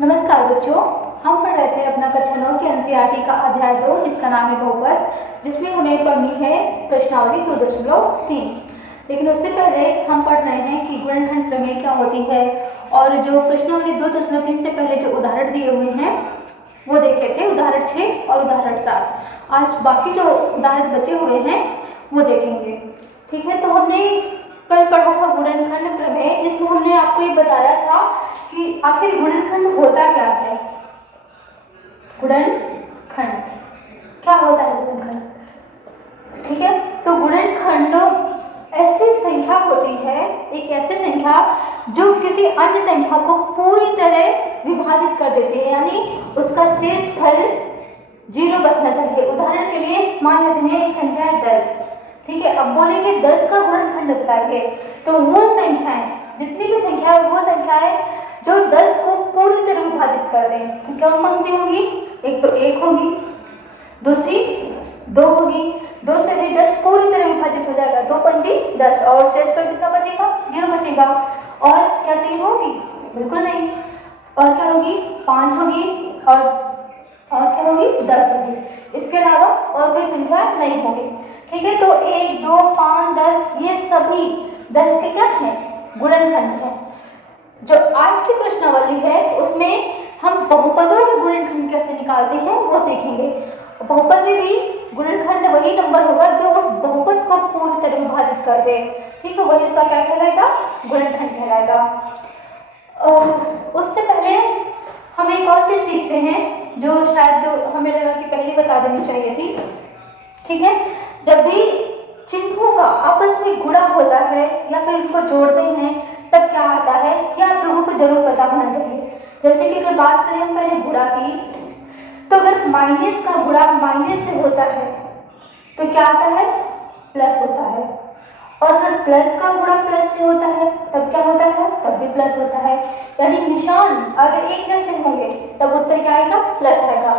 नमस्कार बच्चों, हम पढ़ रहे थे अपना कक्षा 9 के एनसीईआरटी का अध्याय 2 जिसका नाम है बहुपद, जिसमें हमें पढ़नी है प्रश्नावली 2.3। लेकिन उससे पहले हम पढ़ रहे हैं कि गुणनखंड प्रमेय क्या होती है और जो प्रश्नावली 2.3 से पहले जो उदाहरण दिए हुए हैं वो देखे थे, उदाहरण 6 और उदाहरण 7। आज बाकी जो उदाहरण बचे हुए हैं वो देखेंगे। ठीक है, तो हमने कल पढ़ा था गुणनखंड प्रमेय, जिसमें हमने आपको ये बताया था कि आखिर गुणनखंड होता क्या है। गुणनखंड क्या होता है? गुणनखंड, ठीक है, तो गुणनखंड ऐसी संख्या होती है, एक ऐसी संख्या जो किसी अन्य संख्या को पूरी तरह विभाजित कर देती है, यानी उसका शेष फल 0 बचना चाहिए। उदाहरण के लिए मान लेते हैं एक संख्या है 10, ठीक है। अब बोलेंगे 10 का गुणनखंड बताइए, तो वो संख्याएं, जितनी भी संख्या है वो संख्याएं जो 10 को पूरी तरह विभाजित कर दें, तो क्या कौन सी होगी? एक तो 1 होगी, दूसरी 2 होगी, 2 से भी 10 पूरी तरह विभाजित हो जाएगा, 2 पंजी 10, और शेष पर कितना बचेगा? 0 बचेगा। और क्या 3 होगी? बिल्कुल नहीं। और क्या होगी? 5 होगी, और क्या होगी? 10 होगी। इसके अलावा और कोई संख्या नहीं होगी, ठीक है। तो 1, 2, 5, 10 ये सभी 10 के क्या है? गुणनखंड है। जो आज की प्रश्नावली है उसमें हम बहुपदों के गुणनखंड कैसे निकालते हैं वो सीखेंगे। बहुपद में भी गुणनखंड वही नंबर होगा जो उस बहुपद को पूरी तरह विभाजित कर दे, ठीक है, वही उसका क्या कहलाएगा? गुणनखंड कहलाएगा। और उससे पहले हम एक और चीज सीखते हैं जो शायद हमें लगा कि पहले बता देनी चाहिए थी, ठीक है। जब भी चिन्हों का आपस में गुणा होता है या फिर उनको जोड़ते हैं तब क्या आता है, ये आप लोगों को जरूर पता होना चाहिए। जैसे कि अगर बात करें हम पहले गुणा की, तो अगर माइनस का गुणा माइनस से होता है तो क्या आता है? प्लस होता है। और अगर प्लस का गुणा प्लस से होता है तब क्या होता है? तब भी प्लस होता है। यानी निशान अगर एक जैसे होंगे तब उत्तर क्या आएगा? प्लस आएगा।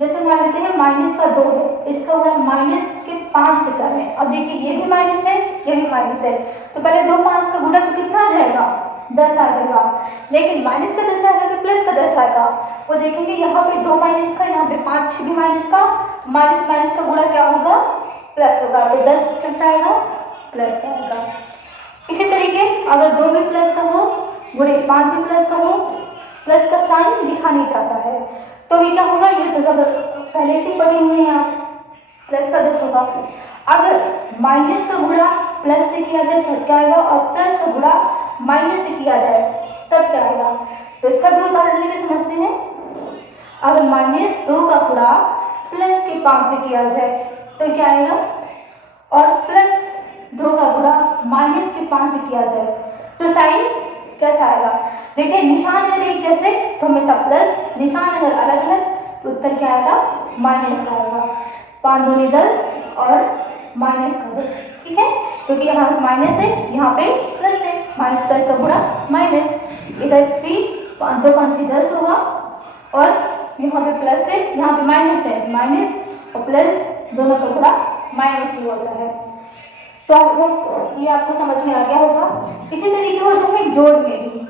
जैसे मान लेते हैं माइनस का 2 है, इसका गुणा माइनस के 5 से कर रहे हैं। अब देखिए ये भी माइनस है, ये भी माइनस है, तो पहले 2 5 का गुणा तो कितना आ जाएगा? 10 आ जाएगा। लेकिन माइनस का 10 आएगा कि प्लस का 10 आएगा? वो देखेंगे यहाँ पे 2 माइनस का, यहाँ पे 5 भी माइनस का, माइनस माइनस का गुणा क्या होगा? प्लस होगा, तो 10 कैसा आएगा? प्लस आएगा। इसी तरीके अगर 2 भी प्लस का हो, गुणे 5 भी प्लस का हो, प्लस का साइन दिखा नहीं जाता है, तो ये क्या होगा? ये तो सब पहले से पढ़े हुए हैं आप, प्लस का 10 होगा। अगर माइनस का गुणा प्लस से किया जाए तब क्या आएगा? और प्लस का गुणा माइनस से किया जाए तब क्या आएगा? तो इसका भी उदाहरण लेके समझते हैं। अगर -2 का गुणा प्लस के 5 से किया जाए तो क्या आएगा? और +2 का गुणा माइनस के 5 से किया जाए तो साइन कैसा आएगा? देखिए निशान अगर एक जैसे तो हमेशा प्लस, निशान अगर अलग अलग तो उत्तर क्या आएगा? माइनस का आएगा। 5 दूनी 10 और माइनस का 10, ठीक है, क्योंकि यहाँ माइनस है, यहाँ पे प्लस है, माइनस प्लस का गुणा माइनस, इधर भी 2 5 10 होगा, और यहाँ पे प्लस है, यहाँ पे माइनस है, माइनस और प्लस दोनों का गुणा माइनस ही होता है। तो आपको ये आपको समझ में आ गया होगा। इसी तरीके होता है जोड़ में भी,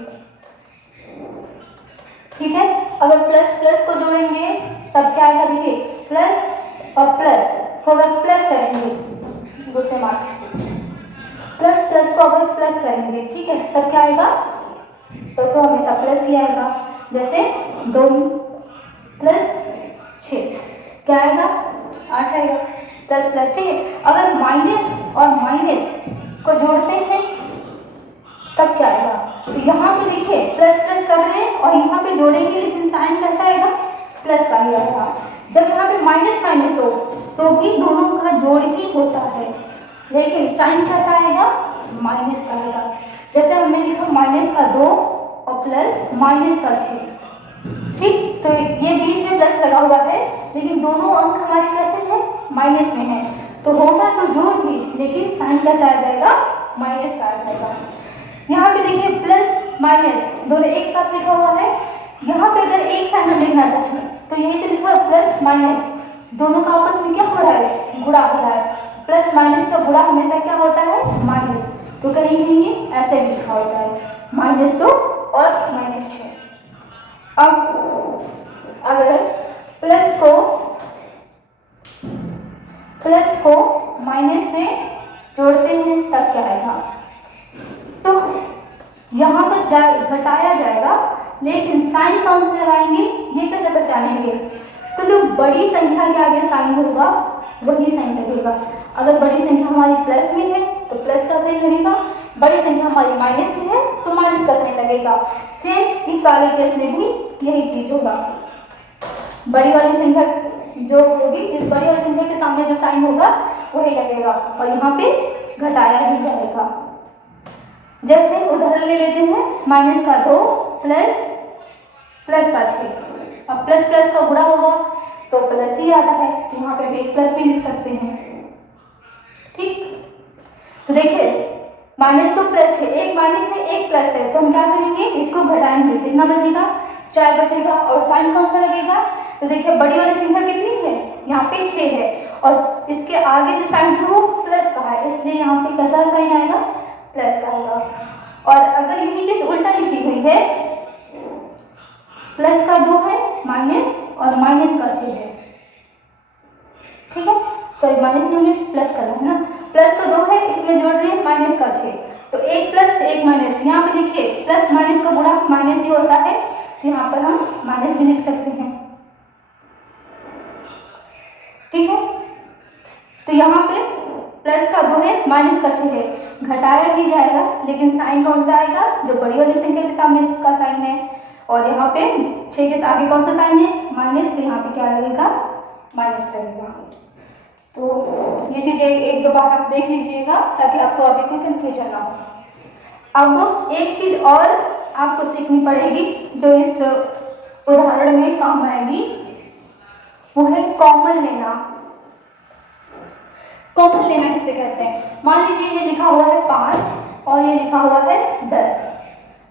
ठीक है। अगर प्लस प्लस को जोड़ेंगे तब क्या आएगा? देखिए प्लस और प्लस को अगर प्लस करेंगे, दूसरे मार्क प्लस प्लस को अगर प्लस करेंगे, ठीक है, तब क्या आएगा? तो हमेशा प्लस ही आएगा। जैसे 2 + 6 क्या आएगा? 8 आएगा, प्लस प्लस, ठीक है। अगर माइनस और माइनस को जोड़ते हैं तब क्या आएगा? तो यहाँ पे देखिए प्लस प्लस कर रहे हैं और यहाँ पे जोड़ेंगे, लेकिन साइन कैसा आएगा? प्लस का ही आएगा। जब यहाँ पे माइनस माइनस हो तो भी दोनों का जोड़ ही होता है, लेकिन साइन कैसा आएगा? माइनस का आएगा। जैसे हमने लिखा -2 और प्लस -6, ठीक, तो ये बीच में प्लस लगा हुआ है, लेकिन दोनों अंक हमारे कैसे हैं? माइनस में है, तो होगा तो जोड़ भी, लेकिन साइन कैसा आ जाएगा? माइनस का आ जाएगा। यहाँ पे देखिए प्लस माइनस दोनों एक साथ लिखा हुआ है। यहाँ पे अगर एक साइन हम लिखना चाहें तो यही तो लिखा प्लस माइनस, दोनों का आपस में क्या हो रहा है? गुणा हो रहा है। प्लस माइनस का गुणा हमेशा क्या होता है? माइनस। तो कहीं कहीं ऐसे भी लिखा होता है -2 और -6, अब अगर प्लस को माइनस से जोड़ते हैं तब क्या आएगा, तो यहाँ पर घटाया जाएगा, लेकिन साइन कौन से लगाएंगे, ये कैसे पहचानेंगे, तो जो बड़ी संख्या के आगे साइन होगा वही साइन लगेगा। अगर बड़ी संख्या हमारी प्लस में है तो प्लस का साइन लगेगा, बड़ी संख्या हमारी माइनस में है तो माइनस का साइन लगेगा। सेम इस वाले केस में भी यही चीज होगा, बड़ी वाली संख्या जो होगी, जिस बड़ी वाली संख्या के सामने जो साइन होगा वही लगेगा और यहाँ पे घटाया ही जाएगा। जैसे उदाहरण ले लेते हैं, -2 प्लस का 6। अब प्लस प्लस का गुणा होगा तो प्लस ही आता है, तो यहाँ पे हम एक प्लस भी लिख सकते हैं। ठीक, तो देखिए -2 प्लस 6, एक माइनस है एक प्लस है, तो हम क्या करेंगे, इसको घटाएंगे, कितना बचेगा, 4 बचेगा। और साइन कौन सा लगेगा, तो देखिए बड़ी वाली संख्या कितनी है, यहाँ पे 6 है और इसके आगे जो साइन है वो प्लस का है, इसलिए यहाँ पे कैसा साइन आएगा, प्लस का आएगा। और अगर यही चीज उल्टा लिखी हुई है, प्लस का 2 है माइनस और माइनस का 6 है, ठीक है, सॉरी माइनस नहीं, हमने प्लस करना है ना, प्लस का 2 है, इसमें जोड़ रहे हैं माइनस का 6, तो एक प्लस एक माइनस, यहाँ पे देखिए प्लस माइनस का गुणा माइनस ही होता है, तो यहाँ पर हम माइनस भी लिख सकते हैं। ठीक है, तो यहाँ पे प्लस का 2 है माइनस का 6 है, घटाया भी जाएगा, लेकिन साइन कौन सा आएगा, जो बड़ी वाली संख्या के सामने इसका साइन है, और यहाँ पे 6 के आगे कौन सा साइन है, माइनस, तो यहाँ पे क्या लगेगा, माइनस लगेगा। तो ये चीजें एक दो बार आप देख लीजिएगा ताकि आपको आगे कोई कंफ्यूजन ना हो। अब एक चीज और आपको सीखनी पड़ेगी जो इस उदाहरण में काम आएगी, वो है कॉमन लेना। कॉमन लेना किसे कहते हैं, मान लीजिए ये लिखा हुआ है 5 और ये लिखा हुआ है 10,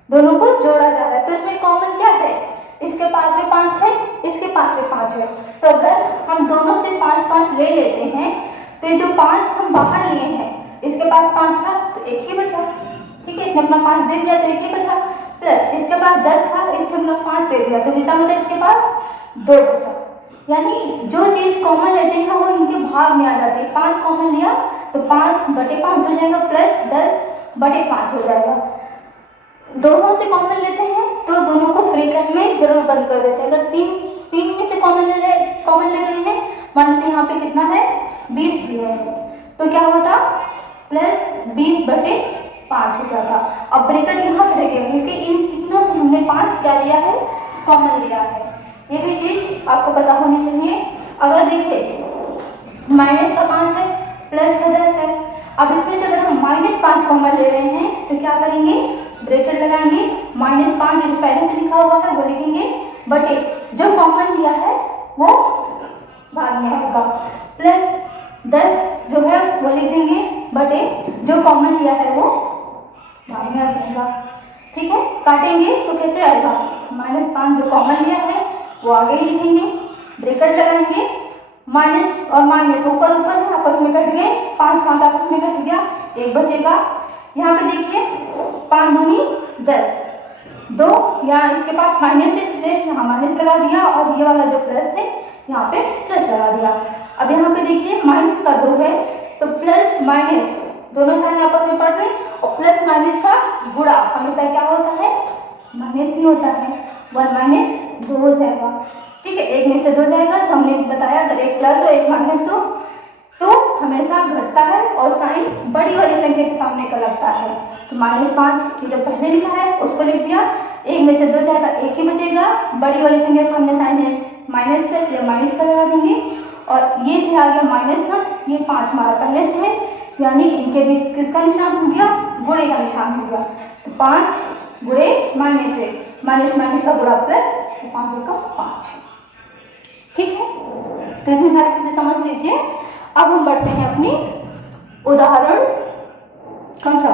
दोनों को जोड़ा जा रहा है, तो इसमें कॉमन क्या है, इसके पास में 5 है, इसके पास में 5 है, तो अगर हम दोनों से 5-5 ले लेते हैं तो ये जो 5 हम बाहर लिए हैं, इसके पास 5 था तो एक ही बचा, ठीक है, इसने अपना 5 दे दिया तो एक ही बचा, प्लस इसके पास 10 था, इसने अपना 5 दे दिया तो कितना बचा, इसके पास 2 बचा। यानी जो चीज कॉमन लेते हैं वो इनके भाग में आ जाती है, 5 कॉमन लिया तो 5/5 हो जाएगा, प्लस 10/5 हो जाएगा। दोनों से कॉमन लेते हैं तो दोनों को ब्रैकेट में जरूर बंद कर देते हैं। अगर तीन में से कॉमन ले रहे हैं, मान लीजिए यहाँ पे कितना है, 20 भी है, तो क्या होता, प्लस 20/5 हो जाता। अब ब्रैकेट यहाँ पे रहेगा क्योंकि इन तीनों से हमने 5 क्या लिया है, कॉमन लिया है। ये भी चीज आपको पता होनी चाहिए। अगर देखिए माइनस का 5 है, प्लस का 10 है, अब इसमें से अगर हम -5 कॉमन ले रहे हैं तो क्या करेंगे, ब्रैकेट लगाएंगे, -5 जो पहले से लिखा हुआ है वो लिखेंगे, बटे जो कॉमन लिया है वो बाद में आएगा, प्लस 10 जो है वो लिख देंगे, बटे जो कॉमन लिया है वो बाद में आ जाएगा। ठीक है, काटेंगे तो कैसे आएगा, -5 जो कॉमन लिया है वो आगे ही लिखेंगे, ब्रैकेट लगाएंगे, माइनस और माइनस ऊपर ऊपर है, आपस में कट गए, 5 आपस में कट गया, एक बचेगा। यहाँ पे देखिए 5 दूनी 10, 2 यहाँ इसके पास माइनस है इसलिए यहाँ माइनस लगा दिया, और ये वाला जो प्लस है यहाँ पे प्लस लगा दिया। अब यहाँ पे देखिए माइनस का 2 है तो प्लस माइनस दोनों साइड आपस में पढ़ रहे हैं, और प्लस माइनस का गुणा हमेशा क्या होता है, माइनस ही होता है, 1 - 2 हो जाएगा। ठीक है, एक में से 2 जाएगा, तो हमने बताया अगर एक प्लस हो एक माइनस हो तो हमेशा घटता है और साइन बड़ी वाली संख्या के सामने का लगता है। तो -5 जो पहले लिखा है उसको लिख दिया, एक में से 2 जाएगा, एक ही बचेगा, बड़ी वाली संख्या के सामने साइन है माइनस का, इसलिए माइनस का लगा देंगे, और ये भी आ गया -1, ये 5 हमारा पहले से है, यानी इनके बीच किसका निशान हो गया, गुणे का निशान हो गया। तो 5 गुणे माइनस है, माइनस माइनस का गुणा प्लस, 5 का 5। ठीक है, तो इतनी सारी चीजें समझ लीजिए। अब हम बढ़ते हैं अपनी उदाहरण कौन सा,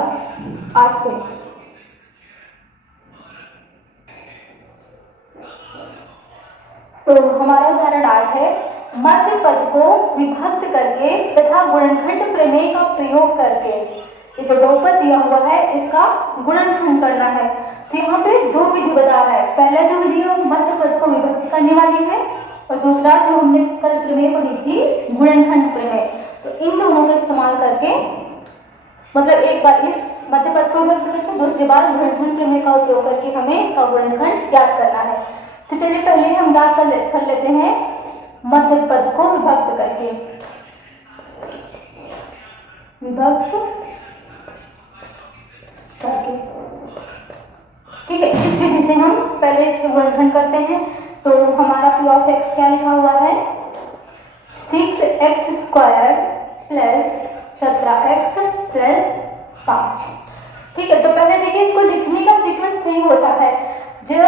8 पे। तो हमारा उदाहरण 8 है, मध्य पद को विभक्त करके तथा गुणनखंड प्रमेय का प्रयोग करके, ये जो बहुपद दिया हुआ है इसका गुणनखंड करना है। तो यहाँ पे दो विधि बता रहा है। पहला जो विधि है मध्य पद को विभक्त करने वाली है और दूसरा जो हमने कल प्रमेय पढ़ी थी गुणनखंड प्रमेय। तो इन दोनों का इस्तेमाल करके मतलब एक बार इस मध्य पद को विभक्त करके दूसरी बार गुणनखंड प्रमेय का उपयोग करके हमें इसका गुणनखंड ज्ञात करना है। तो चलिए पहले हम ज्ञात कर लेते हैं मध्य पद को विभक्त करके। विभक्त करके ठीक है, इस विधि से हम पहले इसका गुणनखंड करते हैं। तो हमारा p ऑफ x क्या लिखा हुआ है 6x square plus 17x plus 5। ठीक है, तो पहले देखिए इसको लिखने का सीक्वेंस सही होता है। जो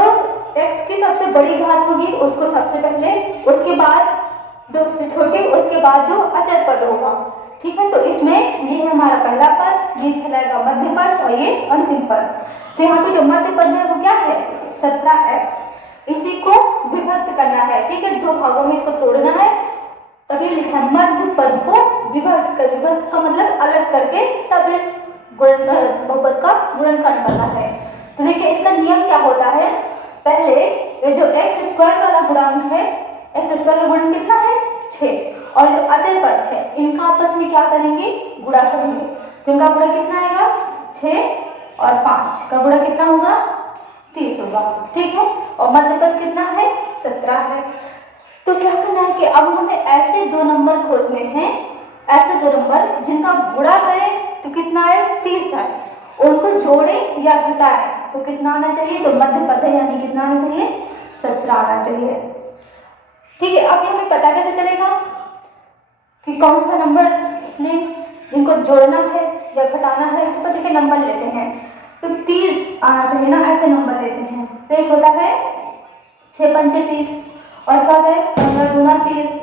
x की सबसे बड़ी घात होगी उसको सबसे पहले, उसके बाद जो उससे छोटी, उसके बाद जो अचर पद होगा। ठीक है, तो इसमें ये है हमारा पहला पद, ये कहलाएगा मध्य पद और ये अंतिम पद। तो यहाँ पे जो मध्य पद है वो क्या है 17x, इसी को विभक्त करना है। ठीक है, दो भागों में इसको तोड़ना है, तभी लिखा है मध्य पद को विभक्त कर। विभक्त का मतलब अलग करके तब इस बहुपद का गुणनखंड करना है। तो देखिए इसका नियम क्या होता है, पहले ये जो x स्क्वायर वाला गुणांक है, x स्क्वायर का गुणन कितना है 6, और जो अचर पद है इनका आपस में क्या करेंगे गुणा करेंगे। तो इनका गुणा कितना आएगा 6 और 5 का गुणा कितना होगा 30 होगा। ठीक है, और मध्य पद कितना है 17 है। तो क्या करना है कि अब हमें ऐसे दो नंबर खोजने हैं, ऐसे दो नंबर जिनका गुणा करें तो कितना आए 30 आए, उनको जोड़े या घटाए तो कितना आना चाहिए, तो मध्य पद है यानी कितना आना चाहिए 17 आना चाहिए। ठीक है, अब हमें पता कैसे चलेगा कि कौन सा नंबर लें, इनको जोड़ना है या घटाना है। तो पता के नंबर लेते हैं, तो 30 आना चाहिए ना, ऐसे नंबर लेते हैं। तो एक होता है 6 पंचे 30 और क्या होता है 15 दूना 30।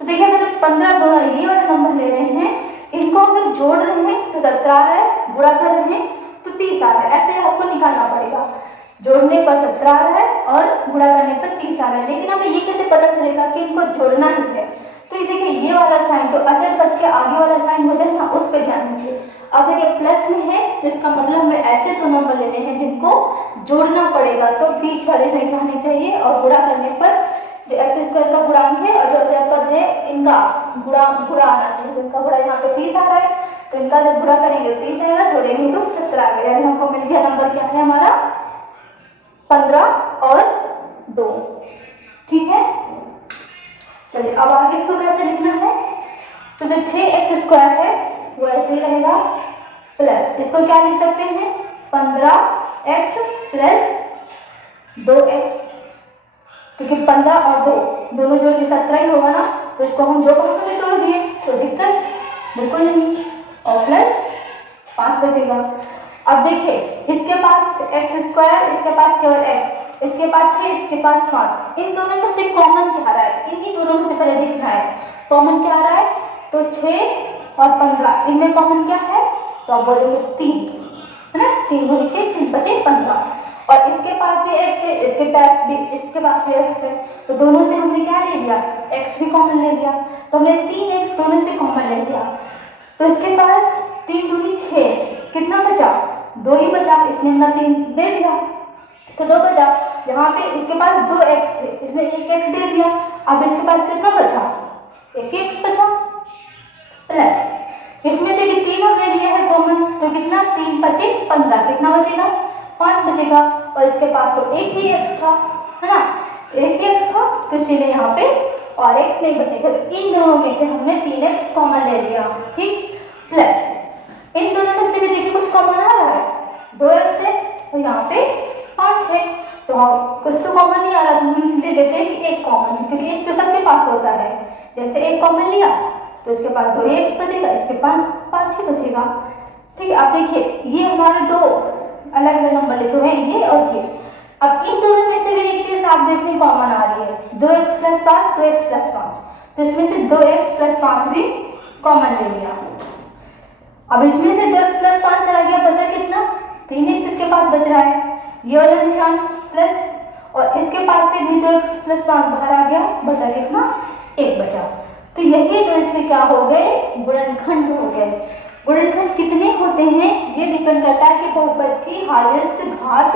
तो देखिए अगर 15 दूना ये वाले नंबर ले रहे हैं, इनको अगर जोड़ रहे हैं तो 17 है, गुणा कर रहे हैं तो 30 आ रहा है। ऐसे आपको निकालना पड़ेगा, जोड़ने पर 17 आ रहा है और गुणा करने पर 30 आ रहा है। लेकिन हमें ये कैसे पता चलेगा कि इनको जोड़ना ही है, तो ये देखिए ये वाला साइन जो अचर पद के आगे वाला साइन होता है ना, उस पर ध्यान दीजिए। अगर ये प्लस में है तो इसका मतलब हमें ऐसे दो नंबर लेने हैं जिनको जोड़ना पड़ेगा, तो बीच वाली संख्या आनी चाहिए और गुणा करने पर जो एक्स स्क्वायर का गुणांक है और जो अचर पद है इनका गुणा आना चाहिए। इनका गुणा यहाँ पे 30 आ रहा है, तो इनका जब गुणा करेंगे तो 30 आएगा, जोड़ेंगे तो 17 आ गया। हमको मिल गया नंबर क्या है हमारा 15 और 2। ठीक है, चलिए अब आगे इसको कैसे लिखना है, तो जो 6x स्क्वायर है वो ऐसे ही रहेगा, प्लस इसको क्या लिख सकते हैं 15x प्लस 2x, क्योंकि 15 और 2 दोनों जोड़ के 17 ही होगा ना। तो इसको हम दो भागों में तोड़ दिए तो दिक्कत बिल्कुल नहीं, और प्लस 5 बचेगा। अब देखिए इसके पास x स्क्वायर, इसके पास केवल x, इसके पास 6, इसके पास 5, इन दोनों में से कॉमन क्या आ रहा है, इन्हीं दोनों में से पहले देखना है कॉमन क्या आ रहा है। तो 6 और 15 इनमें कॉमन क्या है, तो आप बोलेंगे 3 है ना, 3 गुनी 6 3 बचे 15, और इसके पास भी x है, इसके पास भी x है, तो दोनों से हमने क्या ले लिया x भी कॉमन ले लिया, तो हमने 3x दोनों से कॉमन ले लिया। तो इसके पास 3 दूनी 6, कितना बचा 2 ही बचा, इसने अपना 3 दे दिया तो 2 बचा। यहाँ पे इसके पास 2x थे, इसने 1x दे दिया, अब इसके पास कितना बचा 1x बचा, प्लस इसमें से भी 3 हमने लिया है कॉमन, तो कितना 3 बचे 15, कितना बचेगा 5 बचेगा, और इसके पास तो एक ही x था है ना, एक ही x था, तो इसीलिए यहाँ पे और x नहीं बचेगा। तो इन दोनों में से हमने 3x कॉमन ले लिया। ठीक, प्लस इन दोनों में से भी देखिए कुछ कॉमन आ रहा है, 2x है और यहाँ पे 5 है, तो कुछ तो कॉमन नहीं आ रहा, तो हम ले लेते हैं कि एक कॉमन है, क्योंकि एक तो सबके पास होता है। जैसे एक कॉमन लिया तो इसके पास 2x बचेगा, इसके पास 5 ही बचेगा। ठीक है, अब देखिए ये हमारे दो अलग अलग नंबर लिखे हुए हैं, ये और ये। अब इन दोनों में से भी एक चीज आप देखने कॉमन आ रही है, 2x प्लस 5, 2x प्लस 5, तो इसमें से 2x प्लस 5 भी कॉमन ले लिया। अब इसमें से 2x प्लस 5 चला गया, बचा कितना 3x इसके पास बच रहा है, ये वाला निशान प्लस, और इसके पास से भी 2x प्लस 5 बाहर आ गया, बचा कितना 1 बचा। तो यही तो इसके क्या हो गए गुणनखंड हो गए। गुणनखंड कितने होते हैं ये डिपेंड करता है कि बहुपद की हाईएस्ट घात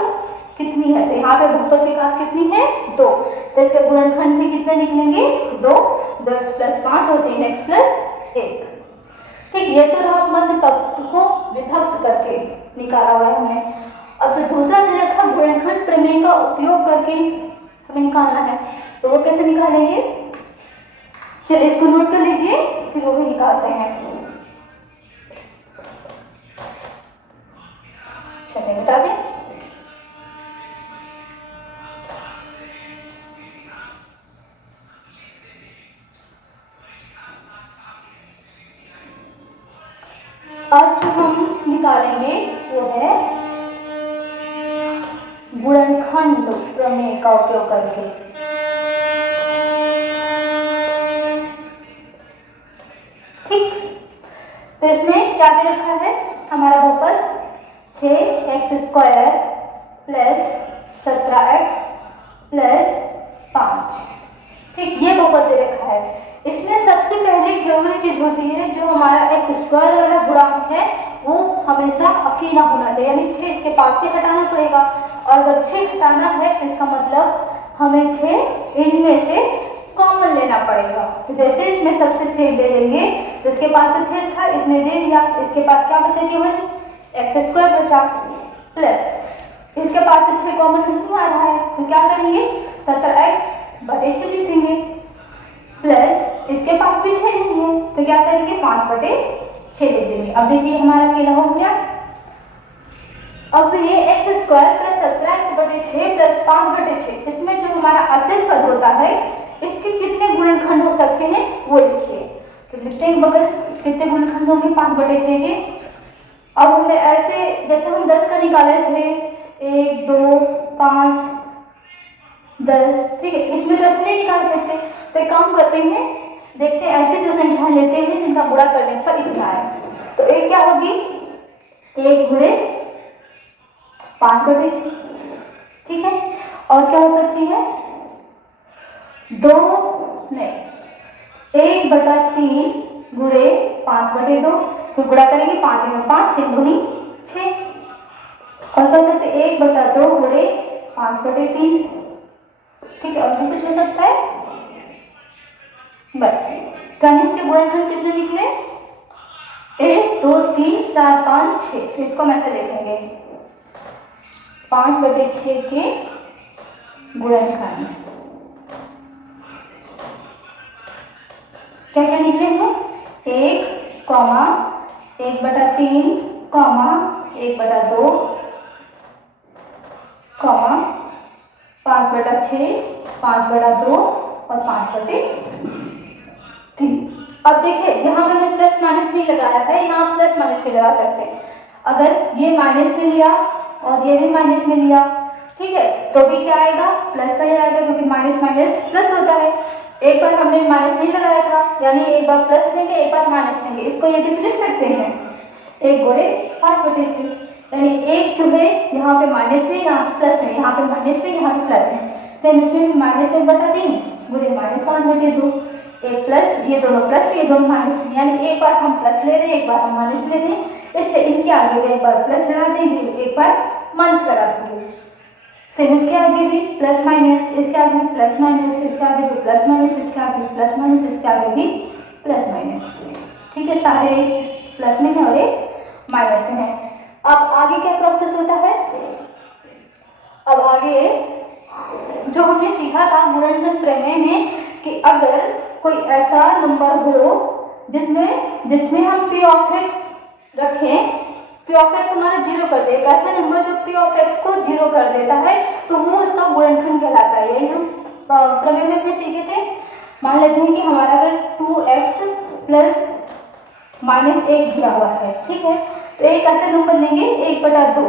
कितनी है। तो यहाँ पे बहुपद की घात कितनी है 2, तो इसके गुणनखंड भी कितने निकलेंगे 2, 2x + 5 और 3x + 1। ठीक, ये तो रहा मध्य पद को विभक्त करके निकाला हुआ है हमने। अब जो दूसरा दे रखा गुणनखंड प्रमेय का उपयोग करके हमें निकालना है, तो वो कैसे निकालेंगे, चलिए इसको नोट कर लीजिए, फिर वो भी निकालते हैं। चलिए बता दें, अब जो हम निकालेंगे वो है गुणनखंड प्रमेय का उपयोग करके। ठीक, तो इसमें क्या दे रखा है हमारा बहुपद 6x² + 17x + 5। ठीक, ये बहुपद दे रखा है। इसमें सबसे पहले जरूरी चीज होती है जो हमारा x² वाला गुणांक है वो हमेशा अकेला होना चाहिए, यानी 6 इसके पास से हटाना पड़ेगा। और अगर 6 हटाना है तो इसका मतलब हमें 6 इनमें से कॉमन लेना पड़ेगा। तो जैसे इसमें सबसे 6 ले लेंगे तो इसके पास तो 6 था, इसने दे दिया, इसके पास क्या बचा, केवल x² बचा, प्लस इसके पास तो 6 कॉमन नहीं आ रहा है, तो क्या करेंगे 17x/6 लिख देंगे, प्लस इसके पास भी 6 नहीं है तो क्या करेंगे 5/6 लिख देंगे। अब देखिए हमारा अकेला हो गया। अब ये x² + 17x/6 + 5/6, इसमें जो हमारा अचल पद होता है इसके कितने गुणनखंड हो सकते हैं वो लिखिए। तो लिखते हैं बगल कितने गुणनखंड होंगे 5/6 के। अब हमने ऐसे जैसे हम 10 का निकाले थे 1 2 5 10, ठीक है, इसमें 10 नहीं निकाल सकते, तो एक काम करते हैं, देखते हैं ऐसे जो संख्या लेते हैं जिनका गुणा करने पर इतना है। तो एक क्या होगी 1 × 5/6, ठीक है, और क्या हो सकती है 2 नहीं 1/3 × 5/2, तो गुणा करेंगे 5 में 5 3 × 6, और कर सकते 1/2 × 5/3, ठीक है, और भी कुछ हो सकता है बस। गणित के गुणनखंड कितने निकले 1 2 3 4 5 6, इसको हम ऐसे लिखेंगे 5/6 के गुणनखंड क्या क्या निकले हैं 1, 1/3, 1/2, 5/6, 5/2 और 5/3। अब देखिए यहाँ मैंने प्लस माइनस नहीं लगाया है, यहाँ प्लस माइनस भी लगा सकते हैं। अगर ये माइनस में लिया और ये भी माइनस में लिया, ठीक है, तो भी क्या आएगा प्लस का ही आएगा, क्योंकि माइनस माइनस प्लस होता है। एक बार हमने माइनस नहीं लगाया था, यानी एक बार प्लस लेंगे एक बार माइनस लेंगे, इसको ये भी लिख सकते हैं 1 × 5/6, यानी एक जो है यहाँ पे माइनस में यहाँ प्लस में, यहाँ पे माइनस में यहाँ पे प्लस में, सेम इसमें भी -1/3 × -5/2, एक प्लस ये दोनों प्लस ये दोनों माइनस में, यानी एक बार हम प्लस ले रहे हैं एक बार हम माइनस ले रहे हैं, इसलिए इनके आगे भी एक बार प्लस लगा देंगे एक बार माइनस लगा देंगे। सेम इसके आगे भी प्लस माइनस, इसके आगे भी प्लस माइनस, इसके आगे भी प्लस माइनस, इसके आगे भी प्लस माइनस, इसके आगे भी प्लस माइनस, ठीक है, सारे प्लस में है और एक माइनस में है। अब आगे क्या प्रोसेस होता है, अब आगे जो हमने सीखा था गुणनखंड प्रमेय में कि अगर कोई ऐसा नंबर हो जिसमें हम p of x रखें, p of x हमारा 0 कर दे, एक ऐसा नंबर जो p of x को 0 कर देता है तो वो उसका गुणनखंड कहलाता है। यही हम प्रमेय में अपने सीखे थे। मान लेते हैं कि हमारा अगर 2x + -1 दिया हुआ है, ठीक है, तो एक ऐसा नंबर लेंगे 1/2,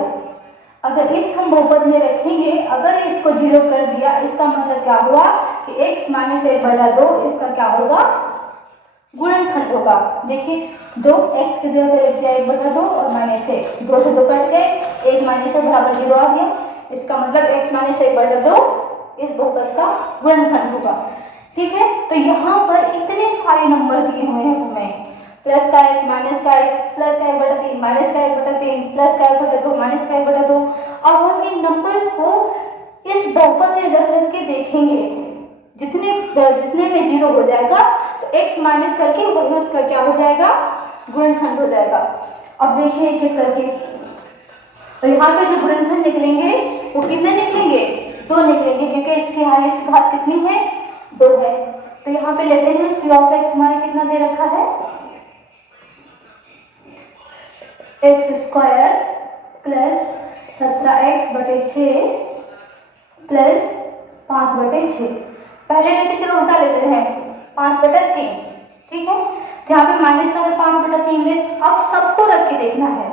अगर इस हम बहुपद में रखेंगे, अगर इसको 0 कर दिया इसका मतलब क्या हुआ कि x - 1/2 इसका क्या होगा गुणनखंड होगा। देखिए 2 x की जगह पे रख दिया 1/2 और -1, 2 से 2 कट गए, 1 - 1 = 0 आ गया, इसका मतलब x - 1/2 इस बहुपद का गुणनखंड होगा, ठीक है। तो यहाँ पर इतने सारे नंबर दिए हुए हैं हमें, प्लस का 1 माइनस का 1 प्लस का 1/3 माइनस का 1/3 प्लस का 1/2 माइनस का 1/2। अब हम इन नंबर्स को इस बहुपद में रख रख के देखेंगे, जितने में 0 हो जाएगा तो x माइनस करके वही उसका क्या हो जाएगा, गुणनखंड हो जाएगा। अब देखिए एक एक करके, तो यहाँ पे जो गुणनखंड निकलेंगे वो कितने निकलेंगे, 2 निकलेंगे, क्योंकि इसकी हाईएस्ट घात कितनी है, 2 है। तो यहाँ पे लेते हैं p ऑफ x हमारा कितना दे रखा है, x² प्लस 17x/6 प्लस 5/6। पहले लेते, चलो उल्टा लेते हैं, 5/3, ठीक है। तो यहाँ पे माइनस का अगर 5/3 ले, अब सबको रख के देखना है,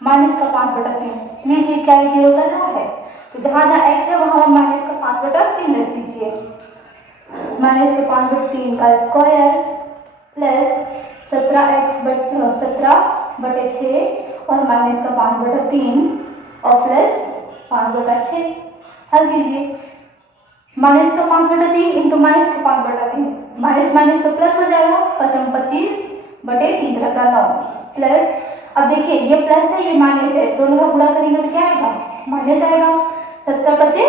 माइनस का 5/3 लीजिए, क्या 0 कर रहा है, तो जहाँ जहाँ x है वहाँ माइनस का 5/3 रख दीजिए। माइनस के 5/3 का स्क्वायर प्लस 17/6 और माइनस का 5/3 और प्लस 5/6। हल कीजिए, माइनस का 5/3 इंटू माइनस का 5/3, माइनस माइनस तो प्लस हो जाएगा, 25/3 का 9 प्लस, अब देखिए ये प्लस है ये माइनस है, दोनों का गुणा करेंगे तो क्या आएगा, माइनस आएगा। 17/5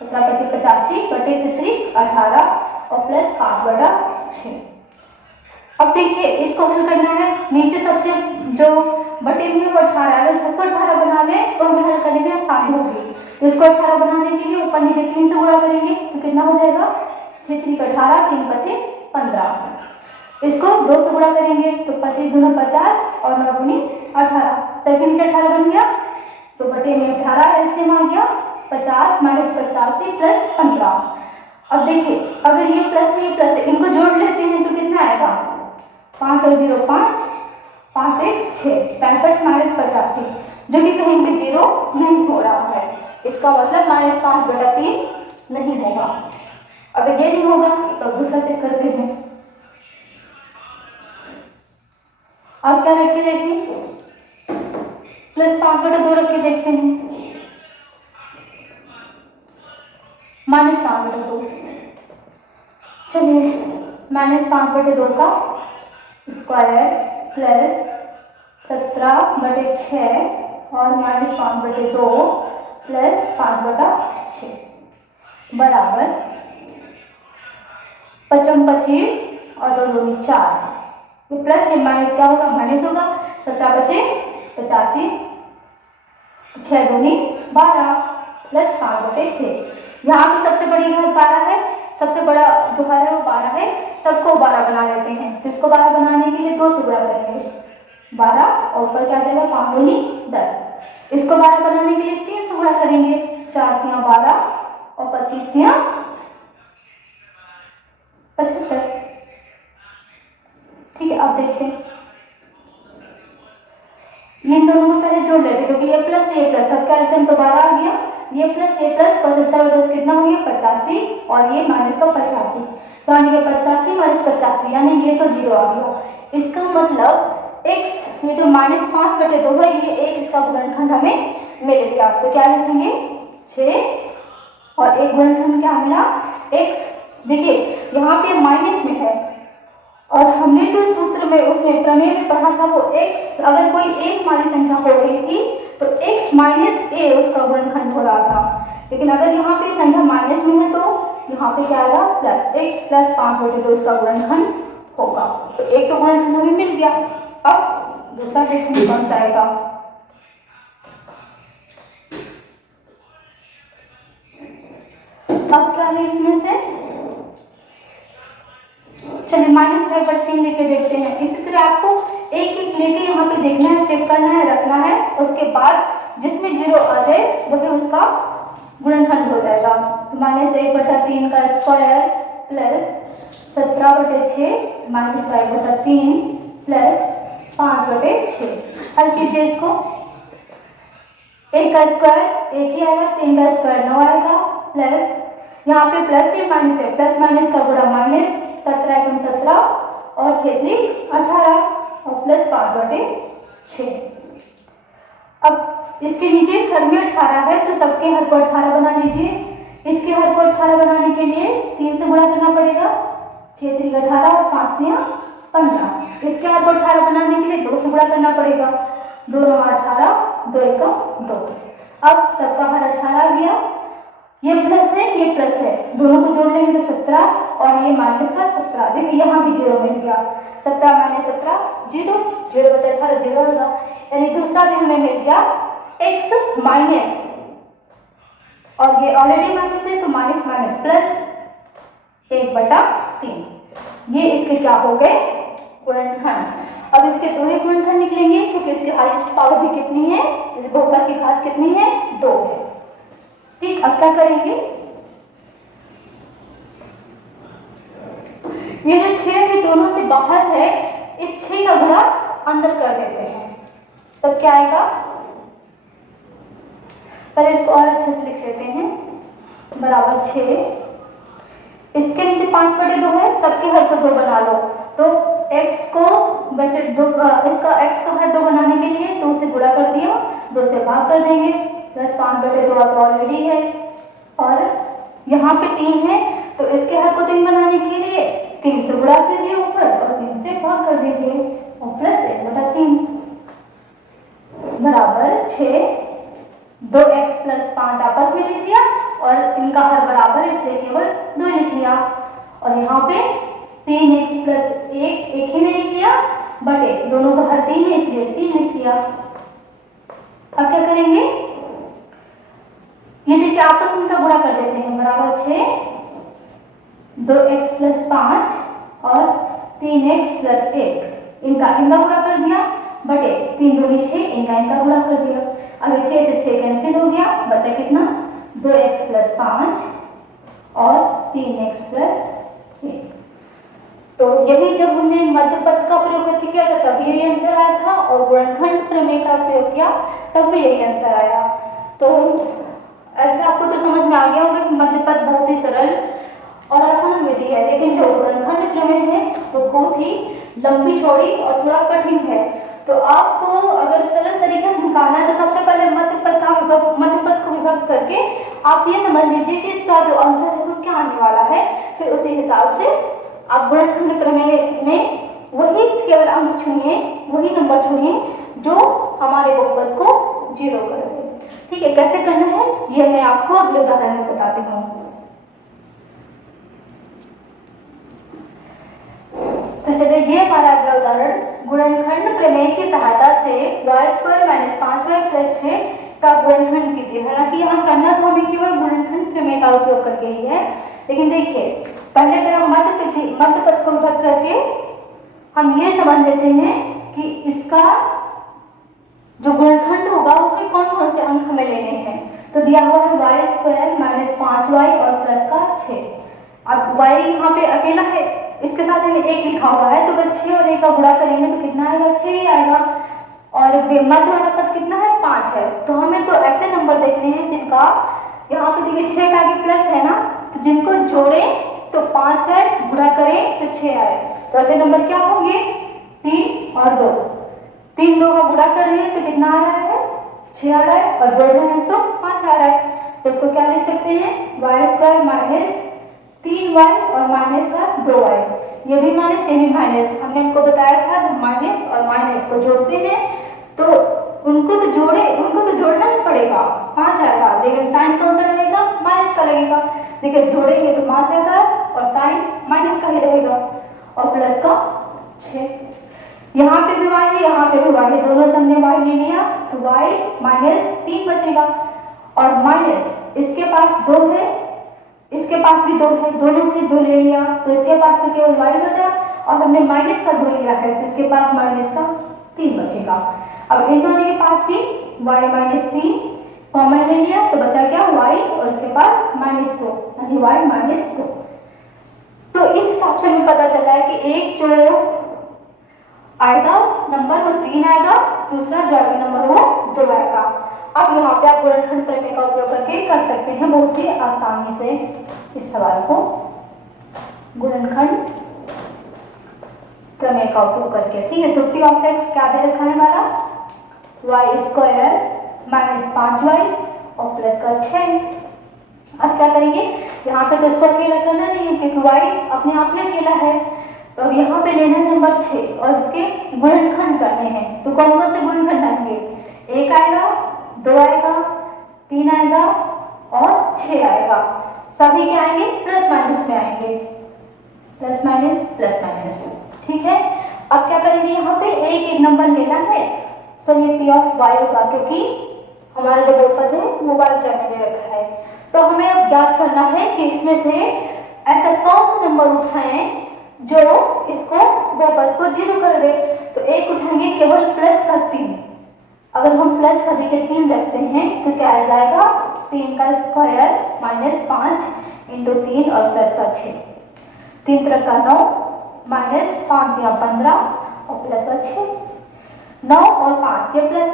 85/36 18 और प्लस 5/6। अब देखिए इसको हल करना है, नीचे सबसे जो बटे में वो 18, अगर सबको 18 बना लें तो हमें हल करने में आसानी होगी। तो इसको 18 बनाने के लिए ऊपर नीचे 3 से गुणा करेंगे तो कितना हो जाएगा, 6 3 18 3 5 15। इसको 2 से गुणा करेंगे तो 25 दूना 50 और 9 दूनी 18, सबके नीचे 18 बन गया, तो बटे में 18 एलसीएम आ गया, 50 माइनस 85 प्लस 15। अब देखिए अगर ये प्लस है ये प्लस है, इनको जोड़ लेते हैं तो कितना आएगा, 5 और 0 5, 5 1 6, 65 माइनस 85, जो कि कहीं पे 0 नहीं हो रहा है, इसका मतलब -5/3 नहीं होगा। अगर ये नहीं होगा तो दूसरा चेक करते हैं। अब क्या रख के देखिए, +5/2 रख के देखते हैं, -5/2। चलिए -5/2 का स्क्वायर प्लस 17/6 और -5/2 प्लस 5/6 बराबर 25 और 2 दूनी 4, ये प्लस ये माइनस क्या होगा, माइनस होगा, 17/5 85, 6 दूनी 12 प्लस 5/6। यहाँ पे सबसे बड़ी घात 12 है, सबसे बड़ा जो हर है वो 12 है, सबको 12 बना लेते हैं। तो इसको 12 बनाने के लिए 2 से गुणा करेंगे, 12 और ऊपर क्या आ जाएगा 5 दूनी 10। इसको 12 बनाने के लिए 3 से गुणा करेंगे, 4 तिया 12 और 25 तिया 75। ठीक है, अब देखते हैं, इन दोनों को पहले जोड़ लेते हैं क्योंकि ये प्लस ये प्लस, सबका एलसीएम तो 12 आ गया, ये प्लस 75 और 10 कितना हो गया 85 और ये माइनस का 85, तो यानी कि 85 माइनस 85 यानी ये तो 0 आ गया। इसका मतलब x ये जो -5/2 है ये एक इसका गुणनखंड हमें मिल गया। तो क्या लिखेंगे 6 और एक गुणनखंड क्या मिला x। देखिए यहाँ पे माइनस में है और हमने जो सूत्र में उसमें प्रमेय में पढ़ा था वो x, अगर कोई एक हमारी संख्या हो रही थी तो x माइनस a उसका गुणनखंड हो रहा था, लेकिन अगर यहाँ पे संख्या माइनस में है तो यहाँ पे क्या आएगा प्लस x प्लस 5/2 इसका गुणनखंड होगा। तो एक तो गुणनखंड हमें मिल गया, अब दूसरा देखते कौन सा आएगा। अब क्या है इसमें से, चलिए -5/3 लेके देखते हैं। इसी तरह आपको एक एक लेके यहाँ पे देखना है, चेक करना है, रखना है, उसके बाद जिसमें 0 आ जाए वही उसका गुणनखंड हो जाएगा। तो -1/3 का स्क्वायर प्लस 17/6 -5/3 प्लस 5/6। हल कीजिए इसको, 1 का स्क्वायर 1 ही आएगा, 3 का स्क्वायर 9 आएगा, प्लस यहाँ पे प्लस ही माइनस है, प्लस माइनस का गुणा माइनस, 17 × 17 और 6 3 18 और प्लस 5/6। अब इसके नीचे हर में 18 है तो सबके हर को 18 बना लीजिए। इसके हर को 18 बनाने के लिए 3 से गुणा करना पड़ेगा, 6 3 18 और 5 3 15। 2 9 18, 2 1 2। अब सबका हर 18 आ गया, ये प्लस है ये प्लस है, दोनों को जोड़ लेंगे तो 17 और ये माइनस का 17। देखिए यहाँ भी 0 मिल गया, 17 माइनस 17 0, 0 बटे 18 0 होगा। यानी दूसरा भी हमें मिल गया x माइनस, और ये ऑलरेडी माइनस है तो माइनस माइनस प्लस 1/3। ये इसके क्या हो गए गुणनखंड। अब इसके दो ही गुणनखंड निकलेंगे क्योंकि इसकी हाईएस्ट पावर भी कितनी है, इस बहुपद की घात कितनी है 2 है। ठीक, अब क्या करेंगे, ये जो 6 भी दोनों से बाहर है, इस 6 का गुणा अंदर कर देते हैं, तब क्या आएगा, पहले इसको और अच्छे से लिख लेते हैं, बराबर 6, इसके नीचे 5/2 है, सबके हर को 2 बना लो, तो x को बचे 2, इसका x का हर 2 बनाने के लिए 2 से गुणा कर दिया, 2 से भाग कर देंगे, प्लस 5/2 तो ऑलरेडी है, और यहाँ पे 3 है तो इसके हर को 3 बनाने के लिए 3 से गुणा कीजिए ऊपर और 3 से भाग कर दीजिए, और प्लस 1/3 बराबर 6। 2x प्लस 5 आपस में लिख लिया और इनका हर बराबर इसलिए केवल 2 लिख लिया, और यहाँ पे 3x प्लस 1 एक ही में लिख लिया, बटे दोनों का हर 3 है इसलिए 3 लिख लिया। अब क्या करेंगे, ये देखिए आपस में का गुणा कर देते हैं, बराबर 6, 2x प्लस 5 और 3x प्लस 1, इनका गुणा कर दिया, बटे 3 दूनी 6, इनका गुणा कर दिया। अब 6 से 6 कैंसिल हो गया, बचा कितना 2x प्लस 5 और 3x प्लस 1। तो यही जब हमने मध्य पद का प्रयोग करके किया था तब यही आंसर आया था, और गुणनखंड प्रमेय का प्रयोग किया तब भी यही आंसर आया। तो ऐसे आपको तो समझ में आ गया होगा कि मध्य पद बहुत ही सरल और आसान विधि है, लेकिन जो गुणनखंड प्रमेय है वो बहुत ही लंबी चौड़ी और थोड़ा कठिन है। तो आपको अगर सरल तरीके से निकालना है तो सबसे पहले मध्य पद को विभक्त करके आप ये समझ लीजिए कि इसका जो आंसर है वो क्या आने वाला है, फिर उसी हिसाब से आप गुणनखंड प्रमेय में वही केवल अंक चुनिए, वही नंबर चुनिए जो हमारे बहुपद को 0 कर दे। ठीक है, कैसे करना है ये मैं आपको अगले उदाहरण में बताती हूँ। तो चलिए ये हमारा अगला उदाहरण, गुणनखंड प्रमेय की सहायता से y² - 5y + 6 का गुणनखंड कीजिए। हालांकि यहाँ करना तो हमें केवल गुणनखंड प्रमेय का उपयोग करके ही है, लेकिन देखिए पहले अगर हम मध्य पद को विभक्त करके हम ये समझ लेते हैं कि इसका जो गुणनखंड होगा उसमें कौन कौन से अंक हमें लेने हैं। तो दिया हुआ है y² - 5y और प्लस का 6। अब y यहाँ पे अकेला है, इसके साथ हमने 1 लिखा हुआ है, तो अगर 6 और 1 का गुणा करेंगे तो कितना आएगा 6 ही आएगा, और मध्य वाला पद कितना है 5 है। तो हमें तो ऐसे नंबर देखने हैं जिनका यहाँ पे देखिए 6 का आगे प्लस है ना, तो जिनको जोड़े तो 5 आए, गुणा करें तो 6 आए। तो ऐसे नंबर क्या होंगे 3 और 2, 3 2 का गुणा कर रहे हैं तो कितना आ रहा है 6 आ रहा है, और जोड़ रहे हैं तो 5 आ रहा है। तो इसको क्या लिख सकते हैं y² - 3y और माइनस का 2y, ये भी माइनस ये भी माइनस। हमने आपको बताया था जब माइनस और माइनस को जोड़ते हैं तो उनको तो जोड़ना ही पड़ेगा, 5 आएगा, लेकिन साइन कौन सा लगेगा माइनस का लगेगा। देखिए जोड़ेंगे तो 5 आएगा और साइन माइनस का ही रहेगा, और प्लस का 6। यहाँ पे भी y है, यहाँ पे भी y है, दोनों से हमने y ले लिया तो y - 3 बचेगा, और माइनस इसके पास 2 है, इसके पास भी 2 है, दोनों से 2 ले लिया तो इसके पास तो केवल y बचा, और हमने माइनस का 2 लिया है तो इसके पास माइनस का 3 बचेगा। अब इन दोनों के पास भी y - 3 कॉमन ले लिया तो बचा क्या y, और इसके पास -2 यानी y - 2। तो इस हिसाब से हमें पता चला है कि एक जो आएगा नंबर वो 3 आएगा, दूसरा जो आएगा नंबर वो 2 आएगा। अब यहाँ पे आप गुणनखंड प्रमेय का उपयोग करके कर सकते हैं बहुत ही आसानी से इस सवाल को, गुणनखंड प्रमेय का उपयोग करके। ठीक है, तो p ऑफ x क्या दे रखा है हमारा y² - 5y और प्लस का 6। अब क्या करेंगे, यहाँ पे तो इसको अकेला करना नहीं है क्योंकि y अपने आप में अकेला है, तो अब यहाँ पे लेना है नंबर 6 और इसके गुणनखंड करने हैं। तो कौन कौन से गुणनखंड आएंगे? 1 आएगा, 2 आएगा, 3 आएगा और 6 आएगा। सभी क्या आएंगे? प्लस माइनस में आएंगे, प्लस माइनस प्लस माइनस। ठीक है, अब क्या करेंगे? यहाँ पे एक एक नंबर लेना है। सो ये पी ऑफ वाई होगा क्योंकि हमारा जो बहुपद है वो वाई चर में दे रखा है। तो हमें अब ज्ञात करना है कि इसमें से ऐसा कौन सा नंबर उठाएं जो इसको बहुपद को 0 कर दे। तो एक उठाएंगे केवल प्लस का 3। अगर हम प्लस का जगह 3 रखते हैं तो क्या आ जाएगा? 3 का स्क्वायर माइनस 5 इंटू 3 और प्लस का 6, 3 3 का 9 माइनस 5 या 15 और प्लस का 6। 9 और 5 ये प्लस